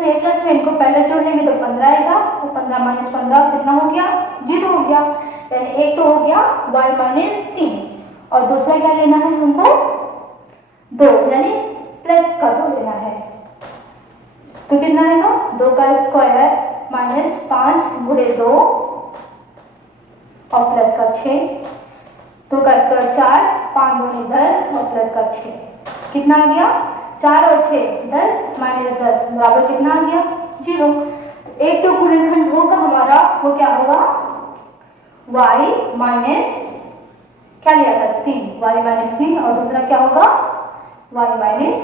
में इनको पहले जोड़ लेंगे तो 15 आएगा। तो 15 माइनस 15 कितना हो गया? 0 हो गया। यानी एक तो हो गया y माइनस 3 और दूसरा क्या लेना है हमको? 2 यानी प्लस का 2 लेना है। तो कितना आएगा? 2 का स्क्वायर माइनस 5 गुणे 2 और प्लस का 6, 2 का स्क्वायर 4, 5 गुणे 10 और प्लस का 6। कितना आ गया? 4 और 6 10 माइनस 10 बराबर कितना आ गया? 0। तो एक जो गुणनखंड होगा हमारा वो क्या होगा? y माइनस क्या लिया था? 3, y माइनस 3 और दूसरा क्या होगा? y minus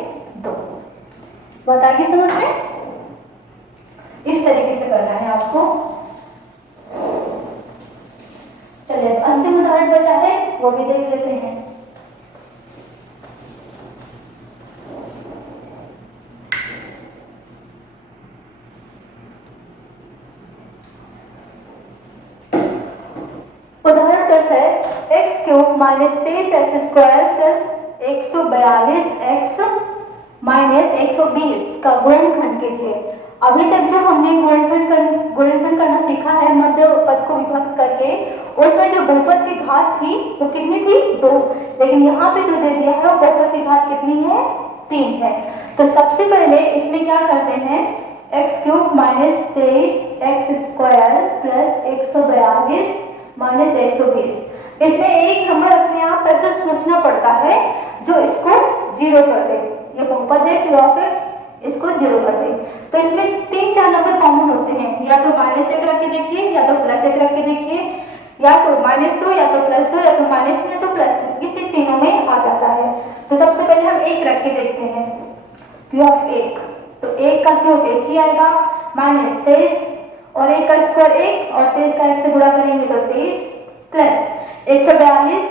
2। बात आ गई समझ में? इस तरीके से करना है आपको। चलिए अंतिम उदाहरण बचा है वो भी देख लेते हैं। उदाहरण 10 है x cube minus 23 x square plus 142 x minus 120 का गुणनखंड कीजिए। अभी तक जो हमने गुणनखंड करना सीखा है मध्य पद को विभक्त करके, उसमें जो बहुपद की घात थी वो कितनी थी? 2। लेकिन यहाँ पे जो दे दिया है वो बहुपद की घात कितनी है? 3 है। तो सबसे पहले इसमें क्या करते हैं? X cube minus 23 x square plus 142 minus 120। इसमें एक नंबर अपने आप ऐसा सोचना पड़ता है जो इसको 0 कर दे। ये बहुपद है p ऑफ x, इसको 0 कर दे। तो इसमें 3-4 नंबर कॉमन होते हैं, या तो -1 रख के देखिए, या तो +1 रख के देखिए, या तो -2 या तो +2 या तो -3 या तो +3, इसी तीनों में आ जाता है। तो सबसे पहले हम 1 रख के देखते हैं, p ऑफ 1। तो 1 का क्यूब 1 ही आएगा, माइनस 23 और 1 का स्क्वायर 1 और 23 का 1 से गुणा करेंगे तो 23 प्लस 142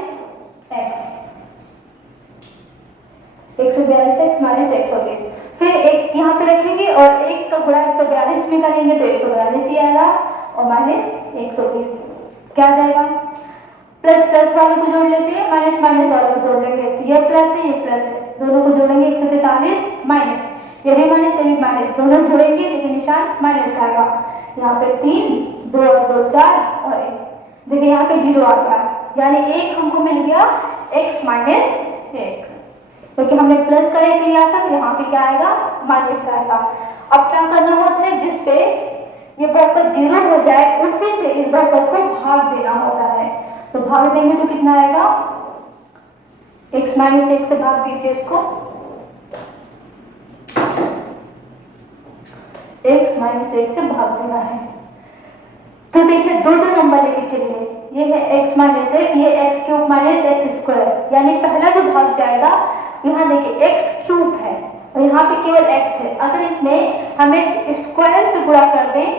x माइनस 120। फिर एक यहाँ पे रखेंगे और 1 का गुणा 142 में करेंगे तो 142 ही आएगा और माइनस 120 क्या आ जाएगा? प्लस प्लस वाले को जोड़ लेते हैं, माइनस माइनस वाले को जोड़ लेंगे। ये प्लस है ये प्लस है, दोनों को जोड़ेंगे 143 माइनस, ये भी माइनस ये भी माइनस, दोनों जोड़ेंगे लेकिन निशान माइनस आएगा। यहाँ पे 3 2 और 2 4 और 1, देखिए यहाँ पे 0 आ गया, यानी 1 हमको मिल गया x माइनस 1, क्योंकि हमने प्लस का 1 लिया था तो यहाँ पे क्या आएगा? माइनस का आएगा। अब क्या करना होता है? जिस पे ये बहुपद 0 हो जाए उसी से इस बहुपद को भाग देना होता है। तो भाग देंगे तो कितना आएगा? x माइनस 1 से भाग दीजिए इसको, x माइनस 1 से भाग देना है। तो देखिए दो नंबर लेके चलिए, ये है x माइनस 1, ये x cube minus x square, यानी पहला जो भाग जाएगा यहाँ देखिए x क्यूब है और यहाँ पे केवल x है। अगर इसमें हम x स्क्वायर से गुणा कर दें,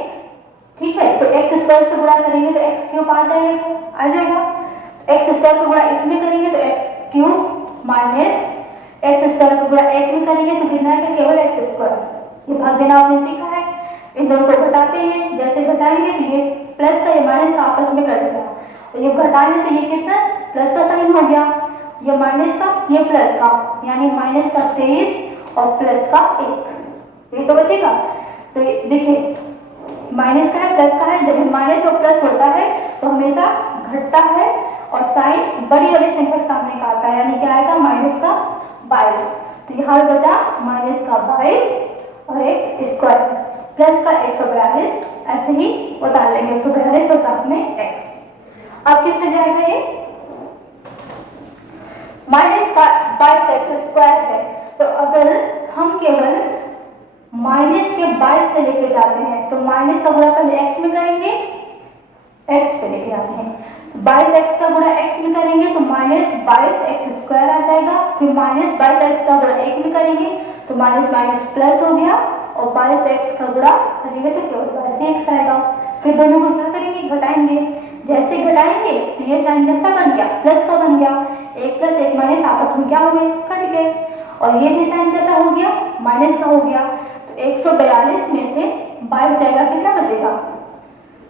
ठीक है, तो x स्क्वायर से गुणा करेंगे तो x क्यूब आ जाएगा। x स्क्वायर को गुणा इसमें करेंगे तो x cube minus x square को गुणा 1 में करेंगे तो कितना आएगा? केवल x स्क्वायर। ये भाग देना आपने सीखा है। इन दोनों को घटाते हैं, जैसे घटाएंगे तो ये प्लस का ये माइनस का आपस में कट गया, तो ये घटाएंगे तो ये कितना? प्लस का साइन हो गया, ये माइनस का ये प्लस का, यानी माइनस का 23 और प्लस का 1, ये तो बचेगा। तो देखिए माइनस का है प्लस का है, जब माइनस और प्लस होता है तो हमेशा घटता है और साइन बड़ी वाली संख्या के सामने का आता है, यानी क्या आएगा? माइनस का 22। तो यहाँ बचा माइनस का 22 और x स्क्वायर प्लस का 142, ऐसे ही उतार लेंगे 142 और साथ में x। अब किससे जाएगा ये? माइनस का 22 एक्स स्क्वायर है। तो अगर हम केवल माइनस के 22 से लेके जाते हैं तो माइनस का गुणा पहले एक्स में करेंगे, एक्स से लेके आते हैं 22 एक्स का गुणा एक्स में करेंगे तो माइनस 22 एक्स स्क्वायर आ जाएगा। फिर माइनस 22 एक्स का गुणा एक में करेंगे तो माइनस माइनस प्लस हो गया और 22 एक्स का गुणा करेंगे तो केवल 22 एक्स आएगा। फिर दोनों को क्या करेंगे, घटाएंगे। जैसे घटाएंगे तो ये साइन कैसा बन गया, प्लस का बन गया। एक प्लस एक माइनस आपस में क्या हो गए, कट गए। और ये भी साइन कैसा हो गया, माइनस का हो गया। तो 142 में से 22 जाएगा, कितना बचेगा,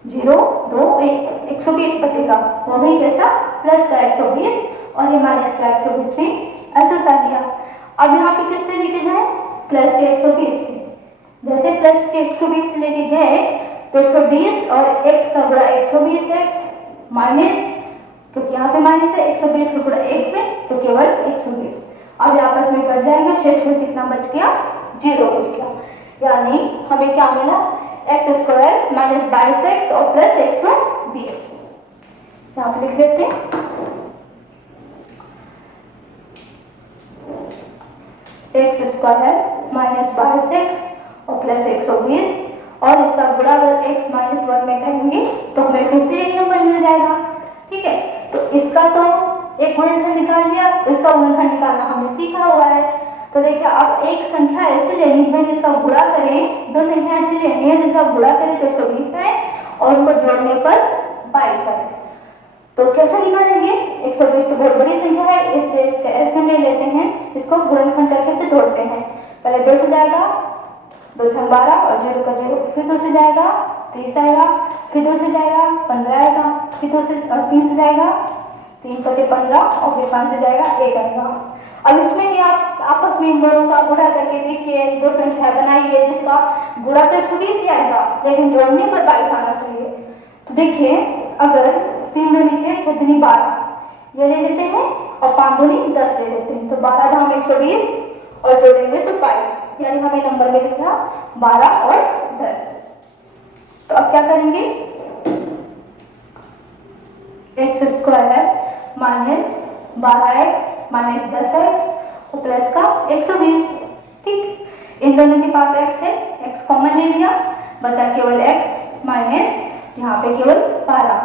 0 2 1 120 बचेगा। वो भी कैसा, प्लस का 120 और ये माइनस का 120 में ऐसा कर दिया। अब यहाँ पे किससे लेके जाए, प्लस के 120 से। जैसे प्लस के 120 से लेके गए तो 120 और x का गुणा 120 x माइनस, क्योंकि यहाँ पे माइनस है, 120 का गुणा 1 में तो केवल 120। अब आपस में कट जाएंगे, शेष में कितना बच गया, 0 बच गया। यानी हमें क्या मिला, एक्स स्क्वायर माइनस 22x और प्लस 120। यहाँ पे लिख देते हैं एक्स स्क्वायर माइनस 22x और प्लस 120 और इसका गुणा अगर x माइनस 1 में करेंगे तो हमें फिर से एक नंबर मिल जाएगा। ठीक है, तो इसका तो एक गुणनखंड निकाल लिया, तो इसका गुणनखंड निकालना हमने सीखा हुआ है। तो देखिए अब एक संख्या ऐसे लेनी है जिसका गुणा करें, दो संख्या ऐसी लेनी है जिसका गुणा करें तो 120 आए और उनको जोड़ने पर 22 आए। तो कैसे निकालेंगे, 120 तो बहुत बड़ी संख्या है इसलिए इसका एलसीएम ले लेते हैं, इसको गुणनखंड करके से जोड़ते हैं। पहले 2 से जाएगा, 2 छंग 12 और 0 का 0, फिर 2 से जाएगा 30 आएगा, फिर 2 से जाएगा 15 आएगा, फिर 2 से 3 से जाएगा 3 का 15 और फिर 5 से जाएगा 1 आएगा। अब इसमें भी आप आपस में इन दोनों का गुणा करके देखिए, दो संख्या बनाइए जिसका गुणा तो 120 ही आएगा लेकिन जोड़ने पर 22 आना चाहिए। तो देखिए अगर 3 दूनी 6 6 दूनी 12 ये ले लेते हैं और 5 दूनी 10 ले लेते हैं तो 12 धाम 120 और जोड़ेंगे तो 22, यानी हमें नंबर मिलेगा 12 और 10। तो अब क्या करेंगे, x square minus 12x minus 10x और प्लस का 120। ठीक, इन दोनों के पास x है, x कॉमन ले लिया, बचा केवल x माइनस यहाँ पे केवल 12।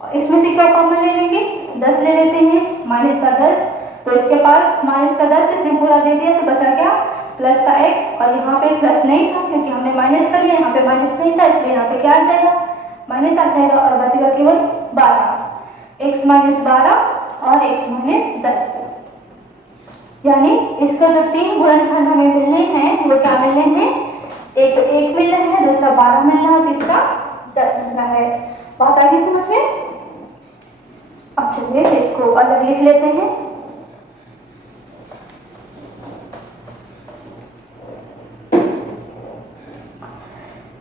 और इसमें से क्या कॉमन ले लेंगे, 10 ले लेते हैं, माइनस का 10, तो इसके पास माइनस का 10 इसमें पूरा दे दिया तो बचा क्या, प्लस का x। और यहाँ पे प्लस नहीं था क्योंकि हमने माइनस कर लिया, यहाँ पे माइनस नहीं था इसलिए यहाँ पे क्या आ जाएगा, माइनस आ जाएगा और बचेगा केवल 12, x माइनस 12 और x माइनस 10। यानी इसका जो 3 गुणनखंड हमें मिलने हैं वो क्या मिलने हैं, एक तो 1 मिलना है, दूसरा 12 मिलना है, तीसरा 10 मिलना है। बात आ गई समझ में। अब चलिए इसको अलग लिख लेते हैं।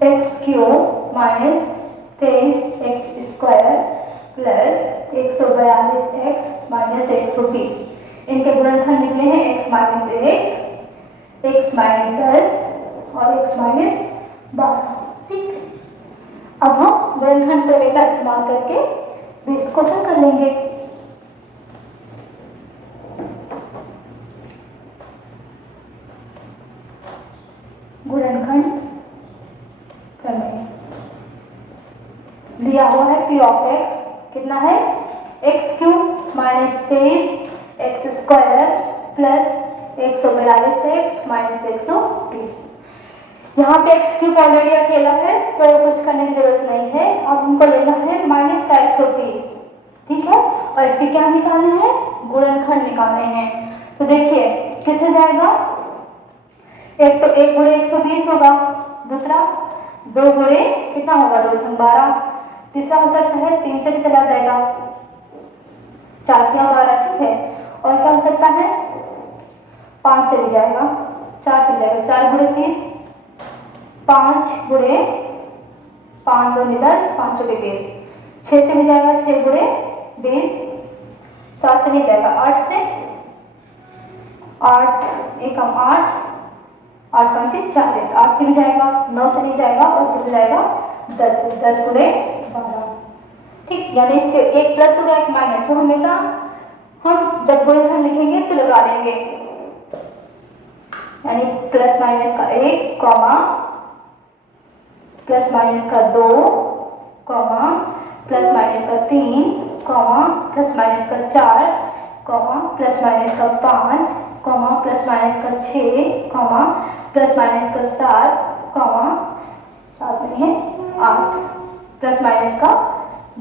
X cube minus 23x square plus 142x minus 120, इनके गुणनखंड निकले हैं x माइनस 1, x माइनस 10 और x माइनस 12। ठीक, अब हम गुणनखंड प्रमेय का इस्तेमाल करके भी इसको हल कर लेंगे। गुणनखंड प्रमेय दिया हुआ है p ऑफ x कितना है, x cube minus 23x square plus 142x minus 120। यहाँ पे एक्स क्यूब ऑलरेडी अकेला है तो कुछ करने की जरूरत नहीं है। अब हमको लेना है माइनस का 120, ठीक है, और इसके क्या निकालने हैं, गुणनखंड निकालने हैं। तो देखिए किससे जाएगा, एक तो 1 गुणे 120 होगा, दूसरा 2 गुणे कितना होगा, 2 छंग 12, तीसरा हो सकता है 3 से भी चला जाएगा, 4 क्या 12, ठीक है, और क्या हो सकता है 5 से भी जाएगा, 4 से जाएगा, 4 गुणे 30, 5 गुणे 5 दूनी 10, 5 चौके 20, 6 से भी जाएगा, 6 गुणे 20, 7 से नहीं जाएगा, 8 से, 8 एकम 8, 8 पंचे 40, 8 से भी जाएगा, 9 से नहीं जाएगा और फिर जाएगा 10, 10 गुणे 12। ठीक, यानी इसके एक प्लस होगा एक माइनस, तो हमेशा हम जब गुणनखंड लिखेंगे तो लगा लेंगे, यानी प्लस माइनस का 1 कॉमा प्लस माइनस का 2 कॉमा प्लस माइनस का 3 कॉमा प्लस माइनस का 4 कॉमा प्लस माइनस का 5 कॉमा प्लस माइनस का 6 कॉमा प्लस माइनस का 7 कॉमा 7 नहीं है 8 प्लस माइनस का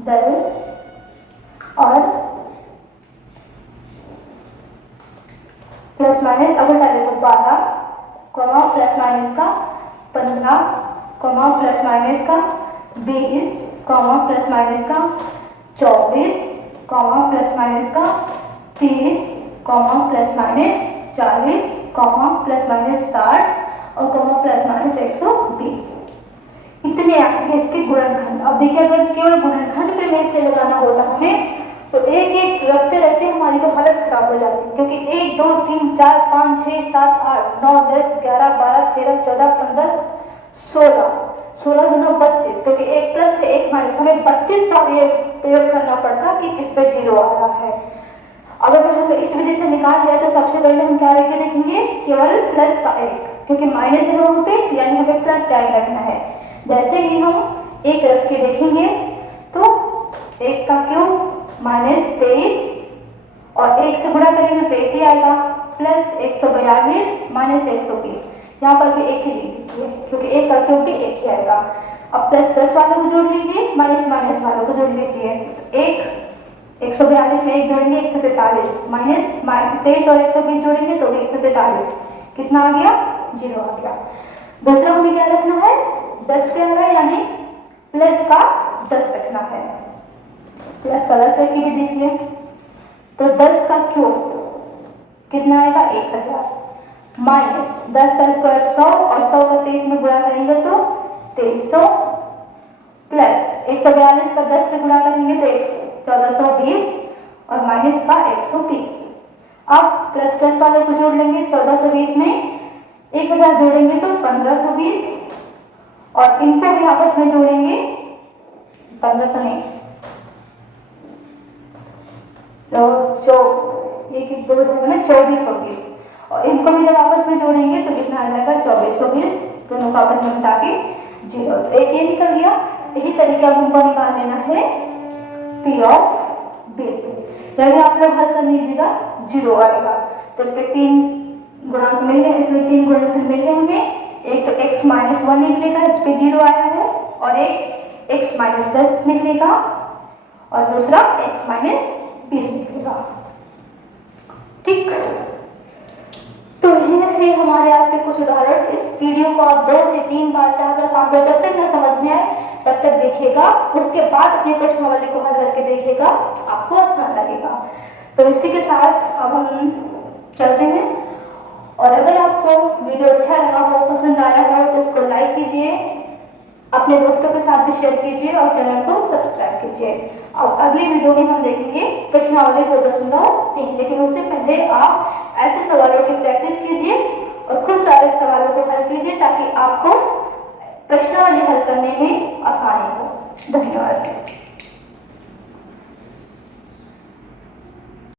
10 और प्लस माइनस अगर डाले तो 12 कॉमा प्लस माइनस का 15 कॉमा प्लस माइनस का 20 कॉमा प्लस माइनस का 24 कॉमा प्लस माइनस का 30 comma plus minus 40 comma plus minus 60 और कॉमा प्लस माइनस 120। इतने आएंगे इसके गुणनखंड। अब देखिए अगर केवल गुणनखंड पे मेल से लगाना होता हमें तो एक एक रखते रहते हमारी तो हालत खराब हो जाती, क्योंकि 1 2 3 4 5 6 7 8 9 10 11 12 13 14 15 16 16 गुना 32, क्योंकि 1 प्लस से 1 माइनस हमें 32 बार ये प्रयोग करना पड़ता कि किस पे 0 आ रहा है। अगर हम इस विधि से निकाल लिया तो सबसे पहले हम क्या रख के देखेंगे, केवल प्लस का 1, क्योंकि माइनस है वहां पे यानी हमें प्लस का 1 रखना है। जैसे ही हम 1 रख के देखेंगे तो 1 का क्यूब माइनस 23 और 1 से गुणा करेंगे तो 1 ही आएगा, प्लस 142 माइनस 120। यहाँ पर भी 1 ही लिख दीजिए क्योंकि 1 का क्यूब भी 1 ही आएगा। अब प्लस प्लस वालों को जोड़ लीजिए, माइनस माइनस वालों को जोड़ लीजिए। 142 में 1 जोड़ेंगे 143 माइनस 23 और 120 जोड़ेंगे तो 143, कितना आ गया 0 आ गया। दूसरा हमें क्या रखना है 10 पे आ रहा है यानी प्लस का 10 रखना है, प्लस का 10 रखिए भी देखिए तो 10 का क्यूब कितना आएगा 1000 माइनस 10 का स्क्वायर 100 और 100 का 23 में गुणा करेंगे तो 2300 प्लस 142 का 10 से गुणा करेंगे तो 1420 और माइनस का 120। अब प्लस प्लस वालों को जोड़ लेंगे, 1420 में 1000 जोड़ेंगे तो 1520 और इनको भी आपस में जोड़ेंगे 1500 नहीं तो एक दो जाएगा ना 2420 और इनको भी जब आपस में जोड़ेंगे तो कितना आ जाएगा 2420, दोनों को आपस में मिटा के 0, तो एक ये निकल गया। इसी तरीके अब हमको निकाल लेना है P ऑफ बेस, यानी आप लोग हल कर लीजिएगा 0 आएगा तो इसके 3 गुणांक मिल गए, तो 3 गुणनखंड मिल गए हमें। एक तो x माइनस 1 निकलेगा, इस पे 0 आया है, और एक x माइनस 10 निकलेगा और दूसरा x माइनस 20 निकलेगा। ठीक, तो ये हमारे आज के कुछ उदाहरण। इस वीडियो को आप 2 से 3 बार 4 बार 5 बार जब तक ना समझ में आए तब तक देखिएगा, उसके बाद अपने प्रश्नावली को हल करके देखिएगा, आपको आसान लगेगा। तो इसी के साथ अब हम चलते हैं, और अगर आपको वीडियो अच्छा लगा हो, पसंद आया हो तो इसको लाइक कीजिए, अपने दोस्तों के साथ भी शेयर कीजिए और चैनल को सब्सक्राइब कीजिए। अब अगली वीडियो में हम देखेंगे प्रश्नावली 2.3, लेकिन उससे पहले आप ऐसे सवालों की प्रैक्टिस कीजिए और खूब सारे सवालों को हल कीजिए ताकि आपको प्रश्नावली हल करने में आसानी हो। धन्यवाद।